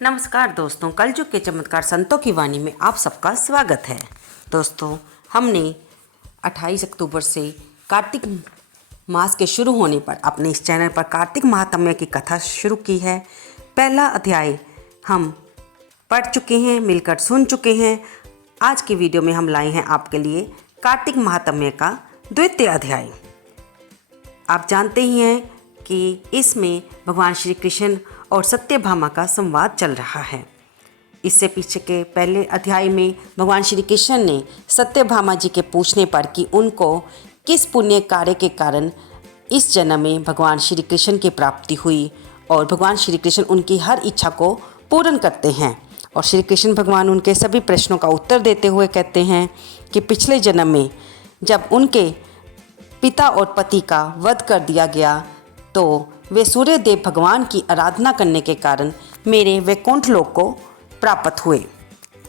नमस्कार दोस्तों, कलयुग के चमत्कार संतों की वाणी में आप सबका स्वागत है। दोस्तों, हमने 28 अक्टूबर से कार्तिक मास के शुरू होने पर अपने इस चैनल पर कार्तिक महात्म्य की कथा शुरू की है। पहला अध्याय हम पढ़ चुके हैं, मिलकर सुन चुके हैं। आज की वीडियो में हम लाए हैं आपके लिए कार्तिक महात्म्य का द्वितीय अध्याय। आप जानते ही हैं कि इसमें भगवान श्री कृष्ण और सत्यभामा का संवाद चल रहा है। इससे पीछे के पहले अध्याय में भगवान श्री कृष्ण ने सत्यभामा जी के पूछने पर कि उनको किस पुण्य कार्य के कारण इस जन्म में भगवान श्री कृष्ण की प्राप्ति हुई, और भगवान श्री कृष्ण उनकी हर इच्छा को पूर्ण करते हैं। और श्री कृष्ण भगवान उनके सभी प्रश्नों का उत्तर देते हुए कहते हैं कि पिछले जन्म में जब उनके पिता और पति का वध कर दिया गया तो वे सूर्यदेव भगवान की आराधना करने के कारण मेरे वैकुंठ लोक को प्राप्त हुए।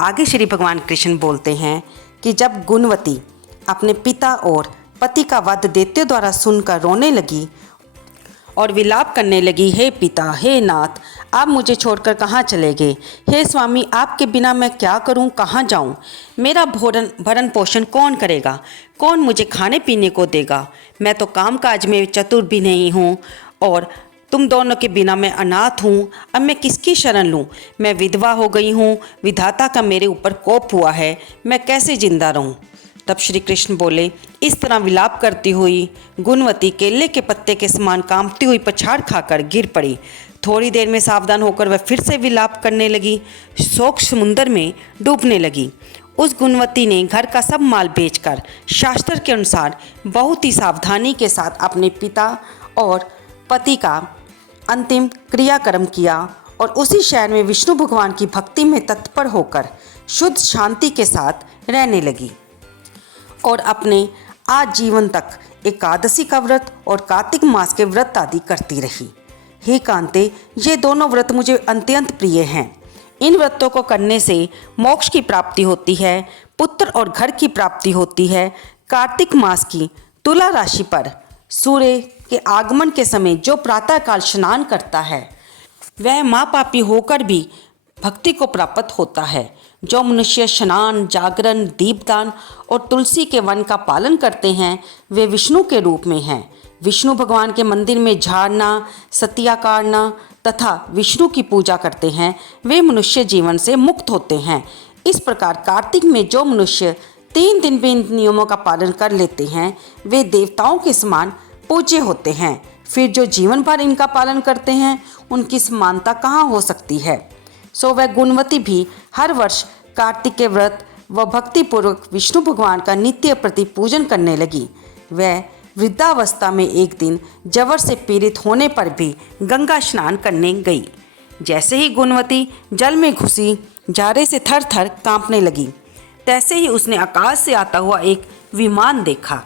आगे श्री भगवान कृष्ण बोलते हैं कि जब गुणवती अपने पिता और पति का वध दैत्य द्वारा सुनकर रोने लगी और विलाप करने लगी, हे पिता, हे नाथ, आप मुझे छोड़कर कहाँ चले गए? हे स्वामी, आपके बिना मैं क्या करूं, कहाँ जाऊं? मेरा भरण पोषण कौन करेगा? कौन मुझे खाने पीने को देगा? मैं तो कामकाज में चतुर भी नहीं हूं और तुम दोनों के बिना मैं अनाथ हूँ। अब मैं किसकी शरण लूँ? मैं विधवा हो गई हूँ, विधाता का मेरे ऊपर कोप हुआ है, मैं कैसे जिंदा रहूँ? तब श्री कृष्ण बोले, इस तरह विलाप करती हुई गुणवती केले के पत्ते के समान कांपती हुई पछाड़ खाकर गिर पड़ी। थोड़ी देर में सावधान होकर वह फिर से विलाप करने लगी, शोक समुंदर में डूबने लगी। उस गुणवती ने घर का सब माल बेचकर शास्त्र के अनुसार बहुत ही सावधानी के साथ अपने पिता और पति का अंतिम क्रियाक्रम किया और उसी शहर में विष्णु भगवान की भक्ति में तत्पर होकर शुद्ध शांति के साथ रहने लगी और अपने आजीवन तक एकादशी का व्रत और कार्तिक मास के व्रत आदि करती रही। हे कांते, ये दोनों व्रत मुझे अत्यंत प्रिय हैं। इन व्रतों को करने से मोक्ष की प्राप्ति होती है, पुत्र और घर की प्राप्ति होती है। कार्तिक मास की तुला राशि पर सूर्य के आगमन के समय जो प्रातःकाल स्नान करता है वह महापापी होकर भी भक्ति को प्राप्त होता है। जो मनुष्य स्नान, जागरण, दीपदान और तुलसी के वन का पालन करते हैं वे विष्णु के रूप में हैं। विष्णु भगवान के मंदिर में झाड़ना, सतिया काटना तथा विष्णु की पूजा करते हैं वे मनुष्य जीवन से मुक्त होते हैं। इस प्रकार कार्तिक में जो मनुष्य 3 दिन में इन नियमों का पालन कर लेते हैं वे देवताओं के समान पूज्य होते हैं। फिर जो जीवन भर इनका पालन करते हैं उनकी समानता कहाँ हो सकती है? सो वह गुणवती भी हर वर्ष कार्तिक के व्रत व भक्तिपूर्वक विष्णु भगवान का नित्य प्रति पूजन करने लगी। वह वृद्धावस्था में एक दिन जवर से पीड़ित होने पर भी गंगा स्नान करने गई। जैसे ही गुणवती जल में घुसी जाड़े से थर थर कांपने लगी, तैसे ही उसने आकाश से आता हुआ एक विमान देखा।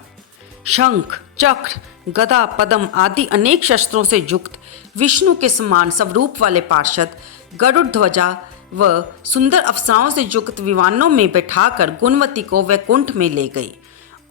शंख, चक्र, गदा, पद्म आदि अनेक शस्त्रों से युक्त विष्णु के समान स्वरूप वाले पार्षद गरुड़ ध्वजा व सुंदर अप्सराओं से युक्त विमानों में बैठाकर गुणवती को वैकुंठ में ले गई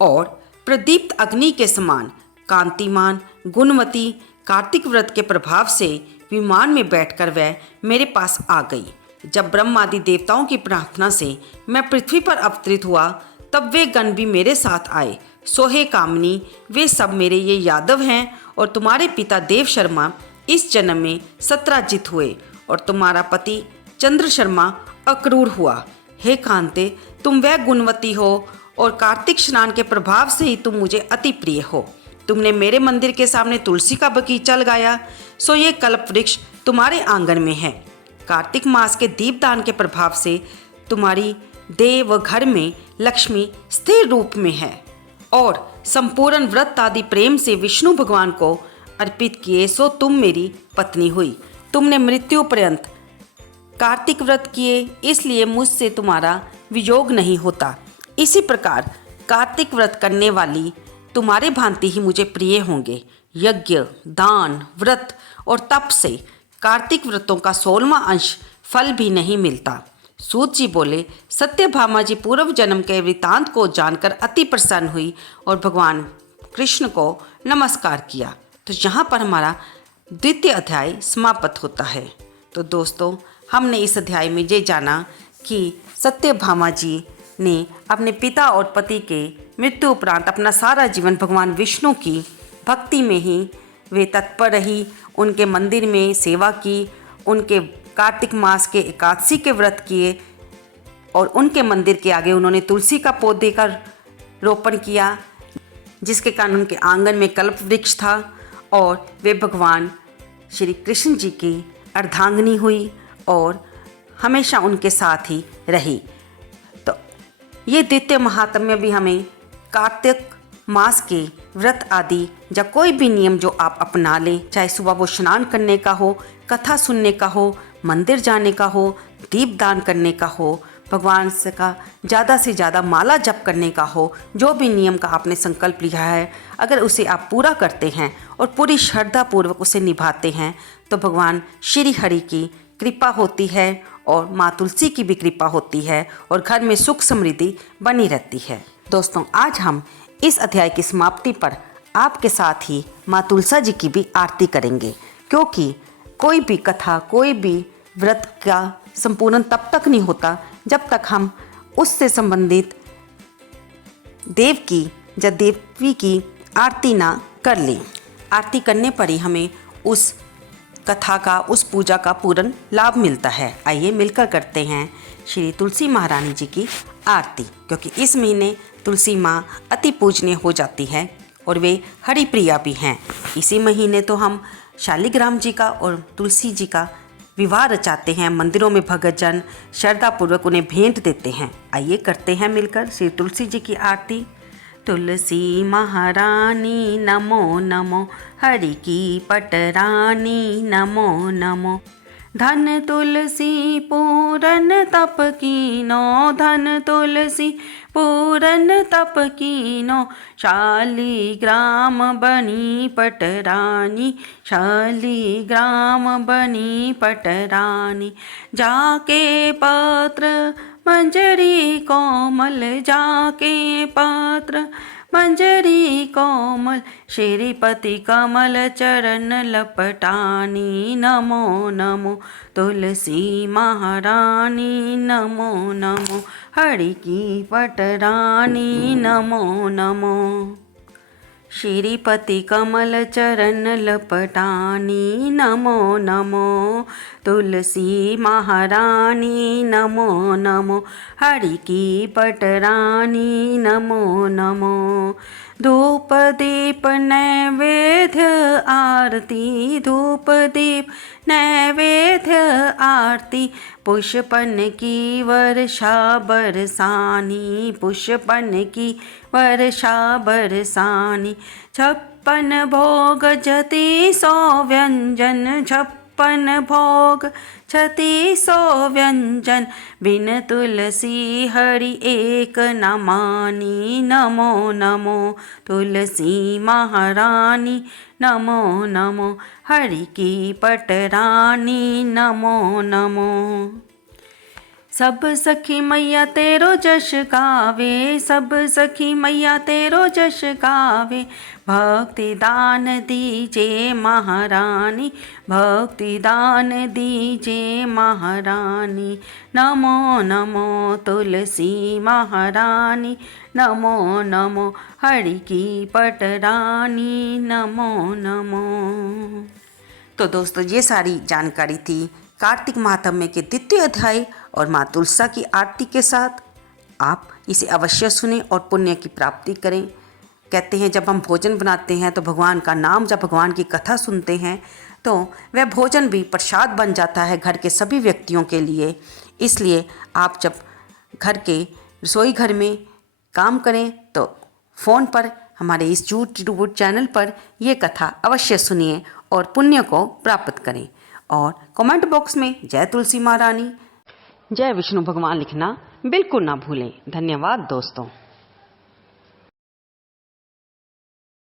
और प्रदीप्त अग्नि के समान कांतिमान गुणवती कार्तिक व्रत के प्रभाव से विमान में बैठकर वह मेरे पास आ गई। जब ब्रह्म आदि देवताओं की प्रार्थना से मैं पृथ्वी पर अवतरित हुआ तब वे गण भी मेरे साथ आए। सो हे कामिनी, वे सब मेरे ये यादव हैं और तुम्हारे पिता देव शर्मा इस जन्म में सत्राजित हुए और तुम्हारा पति चंद्र शर्मा अक्रूर हुआ। हे कांते, तुम वह गुणवती हो और कार्तिक स्नान के प्रभाव से ही तुम मुझे अति प्रिय हो। तुमने मेरे मंदिर के सामने तुलसी का बगीचा लगाया, सो ये कल्प वृक्ष तुम्हारे आंगन में है। कार्तिक मास के दीपदान के प्रभाव से तुम्हारी देह व घर में लक्ष्मी स्थिर रूप में है और संपूर्ण व्रत आदि प्रेम से विष्णु भगवान को अर्पित किए, सो तुम मेरी पत्नी हुई। तुमने मृत्यु पर्यंत कार्तिक व्रत किए, इसलिए मुझसे तुम्हारा वियोग नहीं होता। इसी प्रकार कार्तिक व्रत करने वाली तुम्हारे भांति ही मुझे प्रिय होंगे। यज्ञ, दान, व्रत और तप से कार्तिक व्रतों का 16वां अंश फल भी नहीं मिलता। सूत जी बोले, सत्यभामा जी पूर्व जन्म के वृतांत को जानकर अति प्रसन्न हुई और भगवान कृष्ण को नमस्कार किया। तो यहाँ पर हमारा द्वितीय अध्याय समाप्त होता है। तो दोस्तों, हमने इस अध्याय में ये जाना कि सत्यभामा जी ने अपने पिता और पति के मृत्यु उपरांत अपना सारा जीवन भगवान विष्णु की भक्ति में ही वे तत्पर रही, उनके मंदिर में सेवा की, उनके कार्तिक मास के एकादशी के व्रत किए और उनके मंदिर के आगे उन्होंने तुलसी का पौधे का रोपण किया, जिसके कारण उनके आंगन में कल्प वृक्ष था और वे भगवान श्री कृष्ण जी की अर्धांगिनी हुई और हमेशा उनके साथ ही रही। तो ये द्वितीय महात्म्य भी हमें कार्तिक मास के व्रत आदि या कोई भी नियम जो आप अपना लें, चाहे सुबह वो स्नान करने का हो, कथा सुनने का हो, मंदिर जाने का हो, दीप दान करने का हो, भगवान से का ज़्यादा से ज़्यादा माला जप करने का हो, जो भी नियम का आपने संकल्प लिया है, अगर उसे आप पूरा करते हैं और पूरी श्रद्धापूर्वक उसे निभाते हैं तो भगवान श्री हरि की कृपा होती है और माँ तुलसी की भी कृपा होती है और घर में सुख समृद्धि बनी रहती है। दोस्तों, आज हम इस अध्याय की समाप्ति पर आपके साथ ही माँ तुलसा जी की भी आरती करेंगे, क्योंकि कोई भी कथा, कोई भी व्रत का संपूर्ण तब तक नहीं होता जब तक हम उससे संबंधित देव की या देवी की आरती ना कर लें। आरती करने पर ही हमें उस कथा का, उस पूजा का पूर्ण लाभ मिलता है। आइए मिलकर करते हैं श्री तुलसी महारानी जी की आरती, क्योंकि इस महीने तुलसी माँ अति पूजनीय हो जाती है और वे हरि प्रिया भी हैं। इसी महीने तो हम शालिग्राम जी का और तुलसी जी का विवाह रचाते हैं, मंदिरों में भक्तजन श्रद्धापूर्वक उन्हें भेंट देते हैं। आइए करते हैं मिलकर श्री तुलसी जी की आरती। तुलसी महारानी नमो नमो, हरि की पटरानी नमो नमो। धन तुलसी पूरन तप कीनो, धन तुलसी पूरन तप कीनो। शालिग्राम बनी पटरानी, शालिग्राम बनी पटरानी। जाके पत्र मंजरी कोमल, जाके पत्र मंजरी कोमल। श्रीपति कमल चरण लपटानी नमो नमो। तुलसी महारानी नमो नमो, हरि की पटरानी नमो नमो। श्रीपति कमल चरण लपटानी नमो नमो। तुलसी महारानी नमो नमो, हरि की पटरानी नमो नमो। धूप दीप नैवेद्य आरती, धूप दीप नैवेद्य आरती। पुष्पन की वर्षा बरसानी, पुष्पन की वर्षा बरसानी। 56 भोग 3600 व्यंजन, 56 भोग 3600 व्यंजन। बिन तुलसी हरि एक न मानी नमो नमो। तुलसी महारानी नमो नमो, हरि की पटरानी नमो नमो। सब सखी मैया तेरो जश गावे, सब सखी मैया तेरो जश गावे। भक्ति दान दीजे महारानी, भक्ति दान दीजे महारानी। नमो नमो तुलसी महारानी, नमो नमो, हरि की पटरानी नमो नमो। तो दोस्तों, ये सारी जानकारी थी कार्तिक महात्म्य के द्वितीय अध्याय और माँ तुलसा की आरती के साथ। आप इसे अवश्य सुनें और पुण्य की प्राप्ति करें। कहते हैं जब हम भोजन बनाते हैं तो भगवान का नाम, जब भगवान की कथा सुनते हैं तो वह भोजन भी प्रसाद बन जाता है घर के सभी व्यक्तियों के लिए। इसलिए आप जब घर के रसोई घर में काम करें तो फ़ोन पर हमारे इस यूट्यूब चैनल पर ये कथा अवश्य सुनिए और पुण्य को प्राप्त करें। और कमेंट बॉक्स में जय तुलसी महारानी, जय विष्णु भगवान लिखना बिल्कुल ना भूलें। धन्यवाद दोस्तों।